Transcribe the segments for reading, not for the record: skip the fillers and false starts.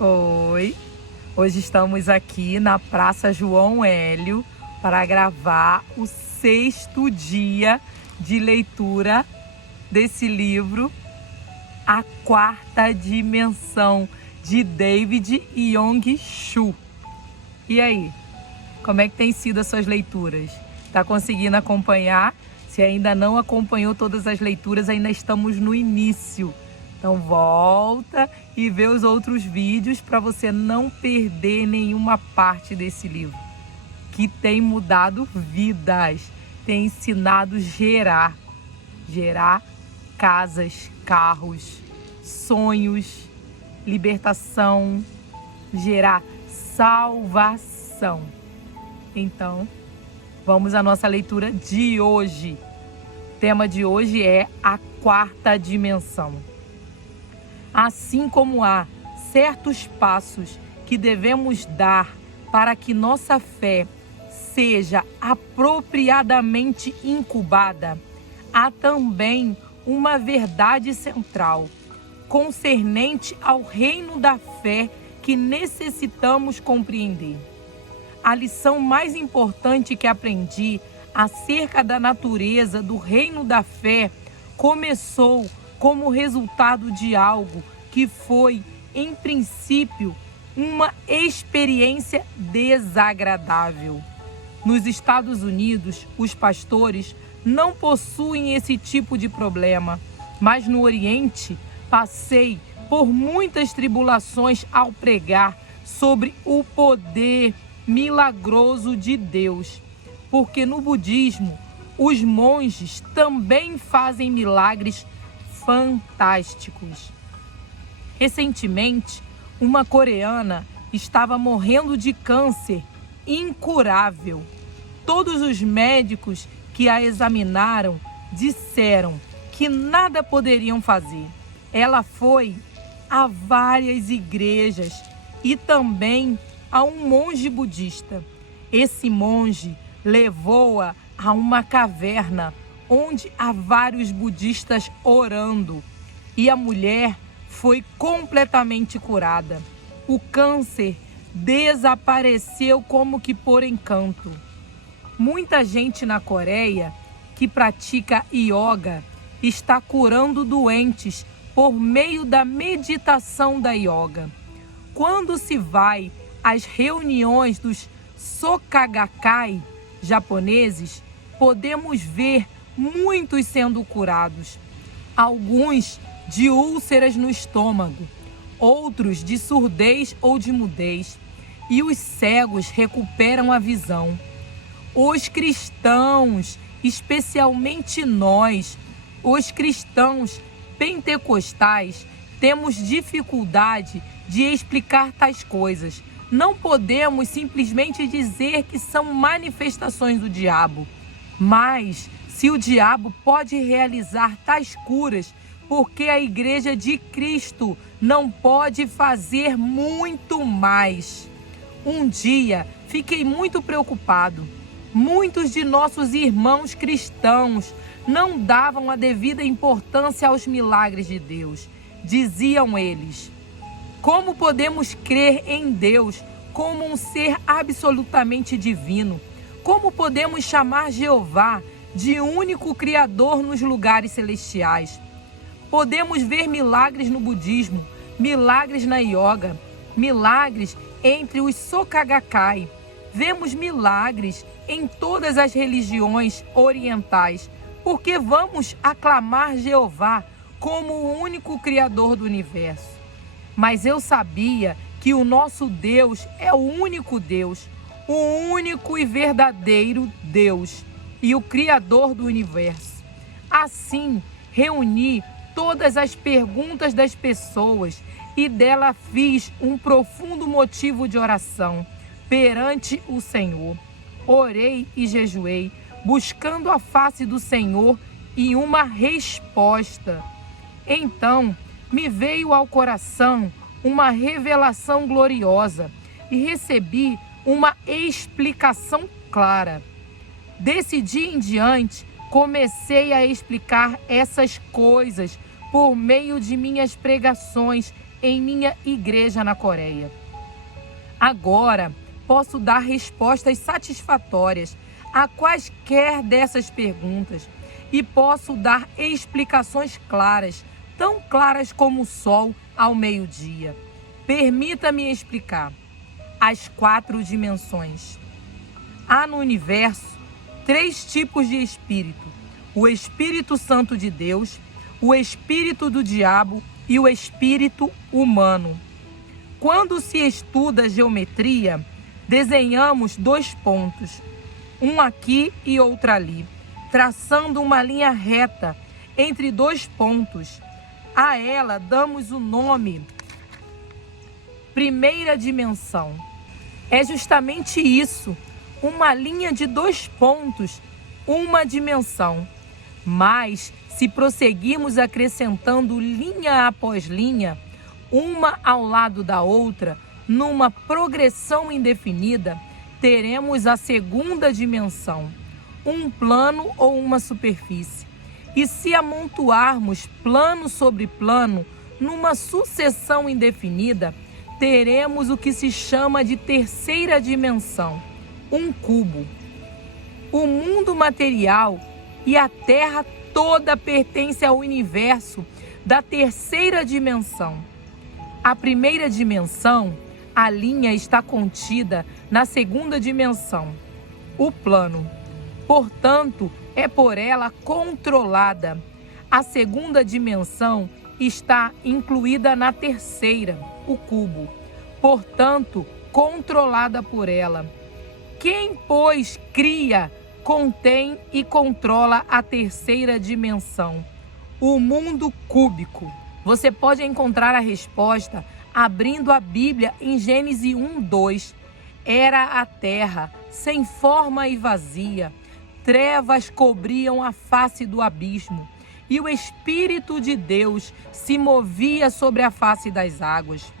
Oi, hoje estamos aqui na Praça João Hélio para gravar o 6º dia de leitura desse livro, A Quarta Dimensão, de David Yong-Chul. E aí, como é que tem sido as suas leituras? Está conseguindo acompanhar? Se ainda não acompanhou todas as leituras, ainda estamos no início. Então volta e vê os outros vídeos para você não perder nenhuma parte desse livro, que tem mudado vidas, tem ensinado gerar casas, carros, sonhos, libertação, gerar salvação. Então, vamos à nossa leitura de hoje. O tema de hoje é a quarta dimensão. Assim como há certos passos que devemos dar para que nossa fé seja apropriadamente incubada, há também uma verdade central concernente ao reino da fé que necessitamos compreender. A lição mais importante que aprendi acerca da natureza do reino da fé começou como resultado de algo que foi, em princípio, uma experiência desagradável. Nos Estados Unidos, os pastores não possuem esse tipo de problema, mas no Oriente passei por muitas tribulações ao pregar sobre o poder milagroso de Deus, porque no budismo os monges também fazem milagres fantásticos. Recentemente, uma coreana estava morrendo de câncer incurável. Todos os médicos que a examinaram disseram que nada poderiam fazer. Ela foi a várias igrejas e também a um monge budista. Esse monge levou-a a uma caverna onde há vários budistas orando, e a mulher foi completamente curada. O câncer desapareceu como que por encanto. Muita gente na Coreia que pratica yoga está curando doentes por meio da meditação da yoga. Quando se vai às reuniões dos Soka-gakkai japoneses, podemos ver muitos sendo curados. Alguns de úlceras no estômago, outros de surdez ou de mudez, e os cegos recuperam a visão. Os cristãos, especialmente nós, os cristãos pentecostais, temos dificuldade de explicar tais coisas. Não podemos simplesmente dizer que são manifestações do diabo. Mas, se o diabo pode realizar tais curas, por que a Igreja de Cristo não pode fazer muito mais? Um dia, fiquei muito preocupado. Muitos de nossos irmãos cristãos não davam a devida importância aos milagres de Deus. Diziam eles: como podemos crer em Deus como um ser absolutamente divino? Como podemos chamar Jeová de único Criador nos lugares celestiais? Podemos ver milagres no budismo, milagres na yoga, milagres entre os Soka-gakkai. Vemos milagres em todas as religiões orientais. Por que vamos aclamar Jeová como o único Criador do universo? Mas eu sabia que o nosso Deus é o único Deus, o único e verdadeiro Deus e o Criador do universo. Assim, reuni todas as perguntas das pessoas e dela fiz um profundo motivo de oração perante o Senhor. Orei e jejuei, buscando a face do Senhor e uma resposta. Então, me veio ao coração uma revelação gloriosa e recebi uma explicação clara. Desse dia em diante, comecei a explicar essas coisas por meio de minhas pregações em minha igreja na Coreia. Agora, posso dar respostas satisfatórias a quaisquer dessas perguntas e posso dar explicações claras, tão claras como o sol ao meio-dia. Permita-me explicar as 4 dimensões. Há no universo 3 tipos de espírito: o Espírito Santo de Deus, o espírito do diabo e o espírito humano. Quando se estuda geometria, desenhamos 2 pontos, um aqui e outro ali, traçando uma linha reta entre 2 pontos. A ela damos o nome primeira dimensão. É justamente isso, uma linha de 2 pontos, uma dimensão. Mas, se prosseguirmos acrescentando linha após linha, uma ao lado da outra, numa progressão indefinida, teremos a segunda dimensão, um plano ou uma superfície. E se amontoarmos plano sobre plano, numa sucessão indefinida, teremos o que se chama de terceira dimensão, um cubo. O mundo material e a Terra toda pertence ao universo da terceira dimensão. A primeira dimensão, a linha está contida na segunda dimensão, o plano. Portanto, é por ela controlada. A segunda dimensão está incluída na terceira, o cubo. Portanto, controlada por ela. Quem, pois, cria, contém e controla a terceira dimensão, o mundo cúbico? Você pode encontrar a resposta abrindo a Bíblia em Gênesis 1:2. Era a terra, sem forma e vazia. Trevas cobriam a face do abismo, e o Espírito de Deus se movia sobre a face das águas.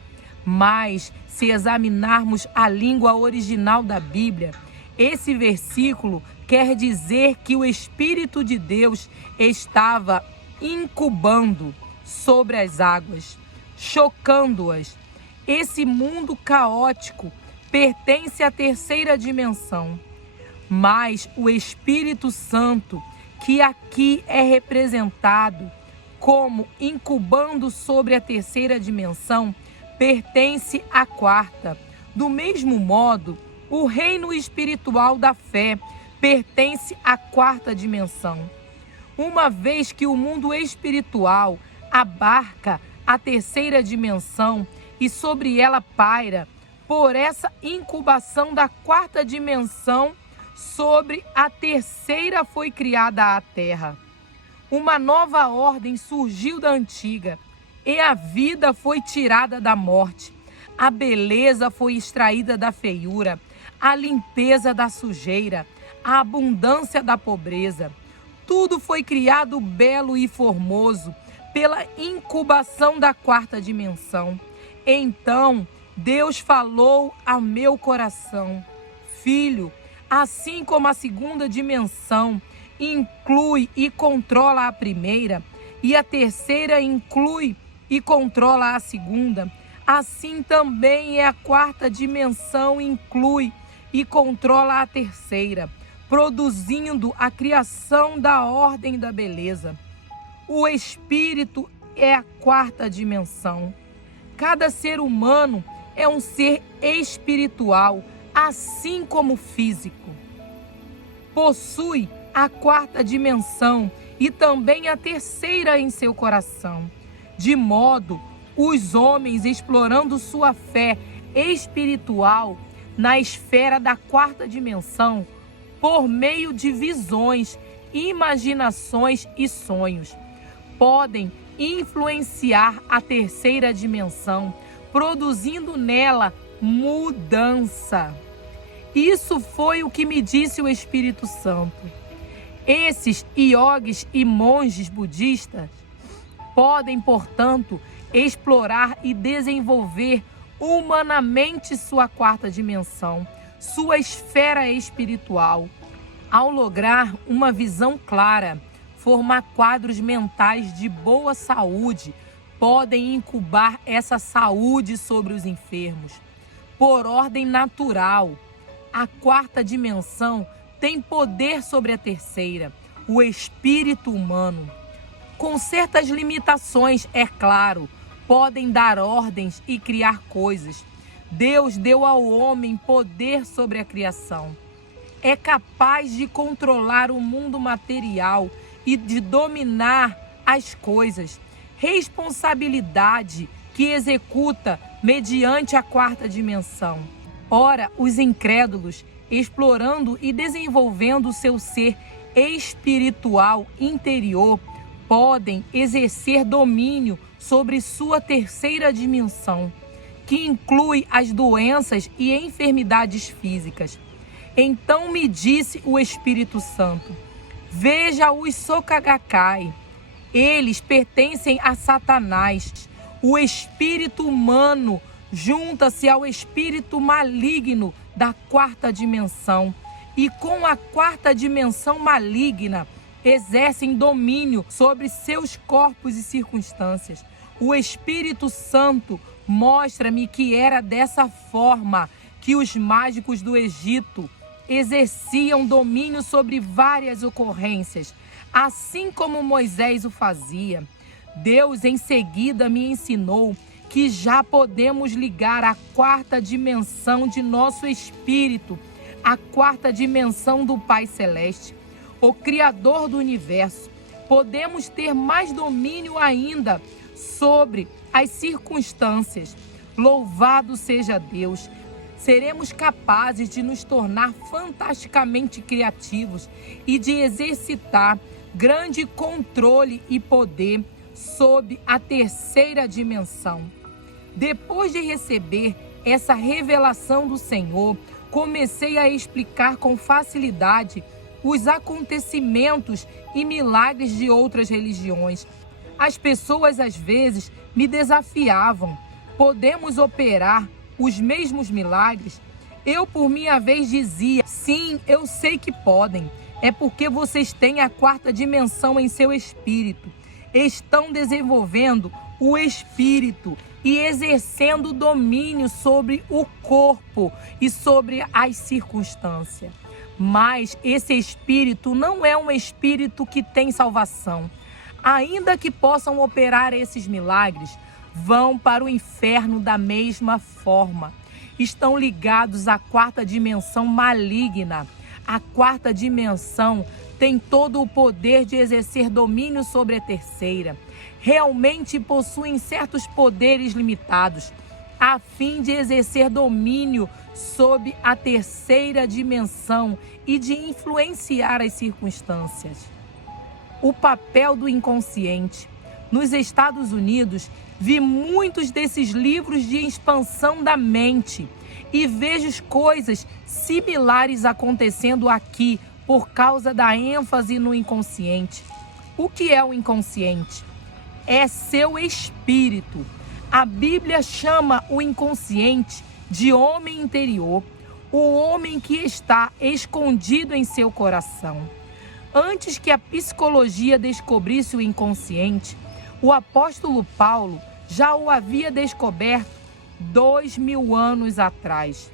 Mas, se examinarmos a língua original da Bíblia, esse versículo quer dizer que o Espírito de Deus estava incubando sobre as águas, chocando-as. Esse mundo caótico pertence à terceira dimensão. Mas o Espírito Santo, que aqui é representado como incubando sobre a terceira dimensão, pertence à quarta. Do mesmo modo, o reino espiritual da fé pertence à quarta dimensão. Uma vez que o mundo espiritual abarca a terceira dimensão e sobre ela paira, por essa incubação da quarta dimensão, sobre a terceira foi criada a terra. Uma nova ordem surgiu da antiga, e a vida foi tirada da morte. A beleza foi extraída da feiura, a limpeza da sujeira, a abundância da pobreza. Tudo foi criado belo e formoso pela incubação da quarta dimensão. Então Deus falou a meu coração: filho, assim como a segunda dimensão inclui e controla a primeira, e a terceira inclui e controla a segunda, assim também a quarta dimensão inclui e controla a terceira, produzindo a criação da ordem da beleza. O espírito é a quarta dimensão. Cada ser humano é um ser espiritual, assim como físico. Possui a quarta dimensão e também a terceira em seu coração. De modo, os homens, explorando sua fé espiritual na esfera da quarta dimensão, por meio de visões, imaginações e sonhos, podem influenciar a terceira dimensão, produzindo nela mudança. Isso foi o que me disse o Espírito Santo. Esses iogues e monges budistas podem, portanto, explorar e desenvolver humanamente sua quarta dimensão, sua esfera espiritual, ao lograr uma visão clara, formar quadros mentais de boa saúde, podem incubar essa saúde sobre os enfermos. Por ordem natural, a quarta dimensão tem poder sobre a terceira, o espírito humano. Com certas limitações, é claro, podem dar ordens e criar coisas. Deus deu ao homem poder sobre a criação. É capaz de controlar o mundo material e de dominar as coisas. Responsabilidade que executa mediante a quarta dimensão. Ora, os incrédulos, explorando e desenvolvendo o seu ser espiritual interior, podem exercer domínio sobre sua terceira dimensão, que inclui as doenças e enfermidades físicas. Então me disse o Espírito Santo: veja os Sokagakai. Eles pertencem a Satanás. O espírito humano junta-se ao espírito maligno da quarta dimensão. E com a quarta dimensão maligna, exercem domínio sobre seus corpos e circunstâncias. O Espírito Santo mostra-me que era dessa forma que os mágicos do Egito exerciam domínio sobre várias ocorrências, assim como Moisés o fazia. Deus em seguida me ensinou que já podemos ligar a quarta dimensão de nosso espírito, a quarta dimensão do Pai Celeste, o Criador do Universo. Podemos ter mais domínio ainda sobre as circunstâncias. Louvado seja Deus! Seremos capazes de nos tornar fantasticamente criativos e de exercitar grande controle e poder sob a terceira dimensão. Depois de receber essa revelação do Senhor, comecei a explicar com facilidade os acontecimentos e milagres de outras religiões. As pessoas às vezes me desafiavam: podemos operar os mesmos milagres? Eu, por minha vez, dizia: sim, eu sei que podem. É porque vocês têm a quarta dimensão em seu espírito. Estão desenvolvendo o espírito e exercendo domínio sobre o corpo e sobre as circunstâncias. Mas esse espírito não é um espírito que tem salvação. Ainda que possam operar esses milagres, vão para o inferno da mesma forma. Estão ligados à quarta dimensão maligna. A quarta dimensão tem todo o poder de exercer domínio sobre a terceira. Realmente possuem certos poderes limitados, a fim de exercer domínio sobre a terceira dimensão e de influenciar as circunstâncias. O papel do inconsciente. Nos Estados Unidos, vi muitos desses livros de expansão da mente e vejo coisas similares acontecendo aqui por causa da ênfase no inconsciente. O que é o inconsciente? É seu espírito. A Bíblia chama o inconsciente de homem interior, o homem que está escondido em seu coração. Antes que a psicologia descobrisse o inconsciente, o apóstolo Paulo já o havia descoberto 2000 anos atrás,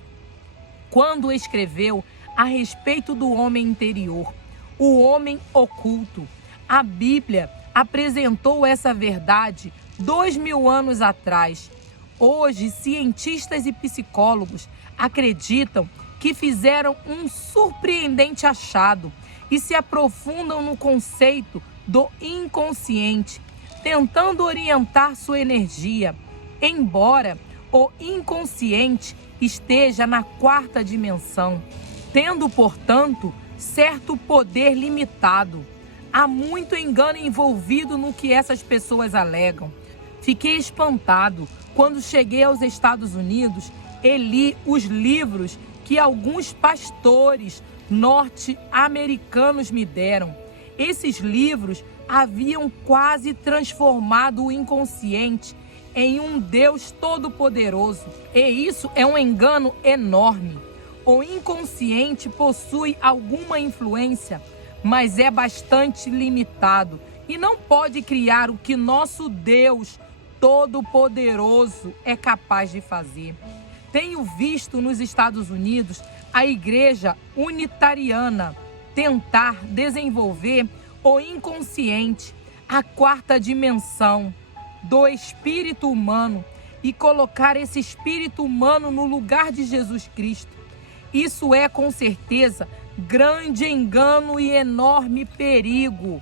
quando escreveu a respeito do homem interior, o homem oculto. A Bíblia apresentou essa verdade 2000 anos atrás. Hoje, cientistas e psicólogos acreditam que fizeram um surpreendente achado e se aprofundam no conceito do inconsciente, tentando orientar sua energia, embora o inconsciente esteja na quarta dimensão, tendo, portanto, certo poder limitado. Há muito engano envolvido no que essas pessoas alegam. Fiquei espantado quando cheguei aos Estados Unidos e li os livros que alguns pastores norte-americanos me deram. Esses livros haviam quase transformado o inconsciente em um Deus todo-poderoso. E isso é um engano enorme. O inconsciente possui alguma influência, mas é bastante limitado e não pode criar o que nosso Deus Todo-Poderoso é capaz de fazer. Tenho visto nos Estados Unidos a Igreja Unitariana tentar desenvolver o inconsciente, a quarta dimensão do espírito humano e colocar esse espírito humano no lugar de Jesus Cristo. Isso é, com certeza, grande engano e enorme perigo.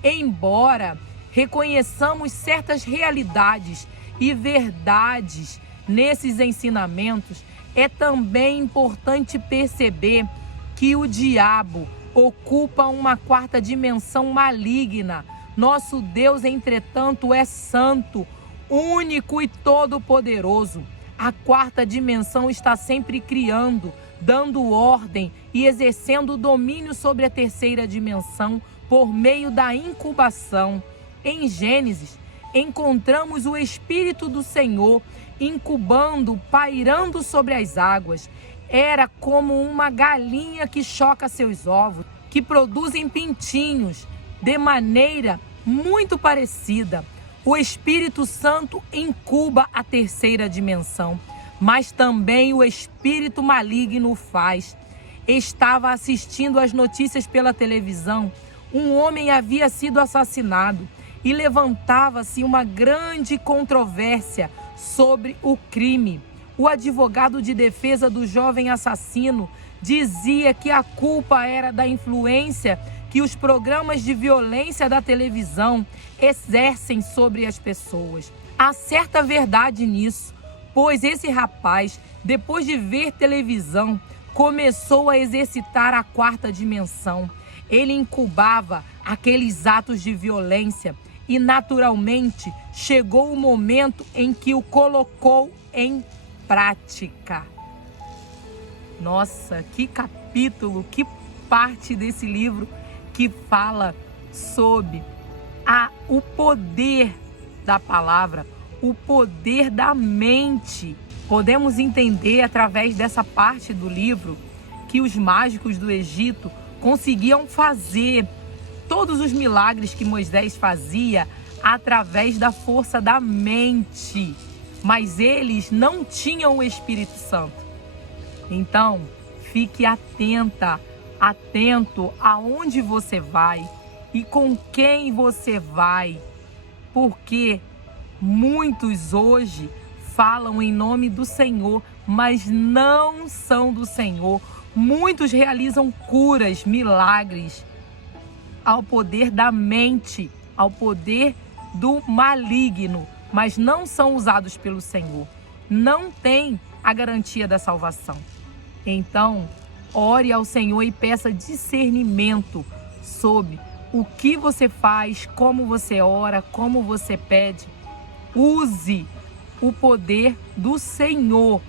Embora reconheçamos certas realidades e verdades nesses ensinamentos, é também importante perceber que o diabo ocupa uma quarta dimensão maligna. Nosso Deus, entretanto, é santo, único e todo-poderoso. A quarta dimensão está sempre criando, dando ordem e exercendo domínio sobre a terceira dimensão por meio da incubação. Em Gênesis, encontramos o Espírito do Senhor incubando, pairando sobre as águas. Era como uma galinha que choca seus ovos, que produzem pintinhos, de maneira muito parecida. O Espírito Santo incuba a terceira dimensão, mas também o espírito maligno o faz. Estava assistindo às notícias pela televisão. Um homem havia sido assassinado e levantava-se uma grande controvérsia sobre o crime. O advogado de defesa do jovem assassino dizia que a culpa era da influência que os programas de violência da televisão exercem sobre as pessoas. Há certa verdade nisso, pois esse rapaz, depois de ver televisão, começou a exercitar a quarta dimensão. Ele incubava aqueles atos de violência e, naturalmente, chegou o momento em que o colocou em prática. Nossa, que capítulo, que parte desse livro que fala sobre o poder da palavra, o poder da mente. Podemos entender através dessa parte do livro que os mágicos do Egito conseguiam fazer todos os milagres que Moisés fazia através da força da mente, mas eles não tinham o Espírito Santo. Então, fique atento aonde você vai e com quem você vai, porque muitos hoje falam em nome do Senhor, mas não são do Senhor. Muitos realizam curas, milagres, ao poder da mente, ao poder do maligno, mas não são usados pelo Senhor. Não tem a garantia da salvação. Então, ore ao Senhor e peça discernimento sobre o que você faz, como você ora, como você pede. Use o poder do Senhor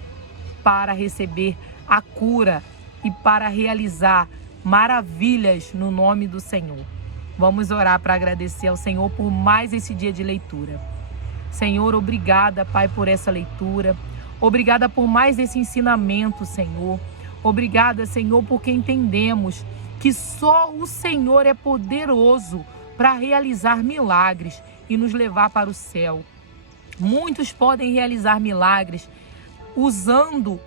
para receber a cura e para realizar maravilhas no nome do Senhor. Vamos orar para agradecer ao Senhor por mais esse dia de leitura. Senhor, obrigada, Pai, por essa leitura. Obrigada por mais esse ensinamento, Senhor. Obrigada, Senhor, porque entendemos que só o Senhor é poderoso para realizar milagres e nos levar para o céu. Muitos podem realizar milagres usando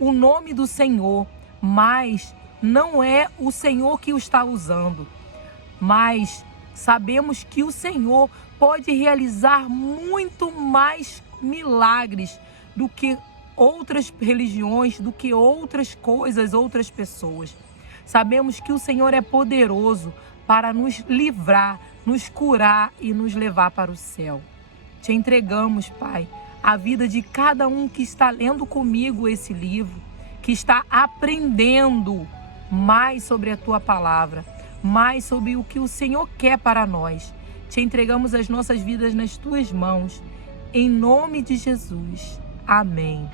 o nome do Senhor, mas não é o Senhor que o está usando. Mas sabemos que o Senhor pode realizar muito mais milagres do que outras religiões, do que outras coisas, outras pessoas. Sabemos que o Senhor é poderoso para nos livrar, nos curar e nos levar para o céu. Te entregamos, Pai, a vida de cada um que está lendo comigo esse livro, que está aprendendo mais sobre a Tua palavra, mais sobre o que o Senhor quer para nós. Te entregamos as nossas vidas nas Tuas mãos, em nome de Jesus. Amém.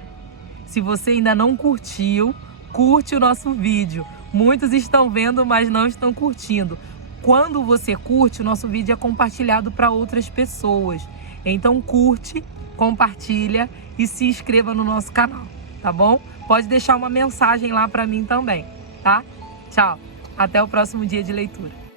Se você ainda não curtiu, curte o nosso vídeo. Muitos estão vendo, mas não estão curtindo. Quando você curte, o nosso vídeo é compartilhado para outras pessoas. Então curte, compartilha e se inscreva no nosso canal, tá bom? Pode deixar uma mensagem lá para mim também, tá? Tchau. Até o próximo dia de leitura.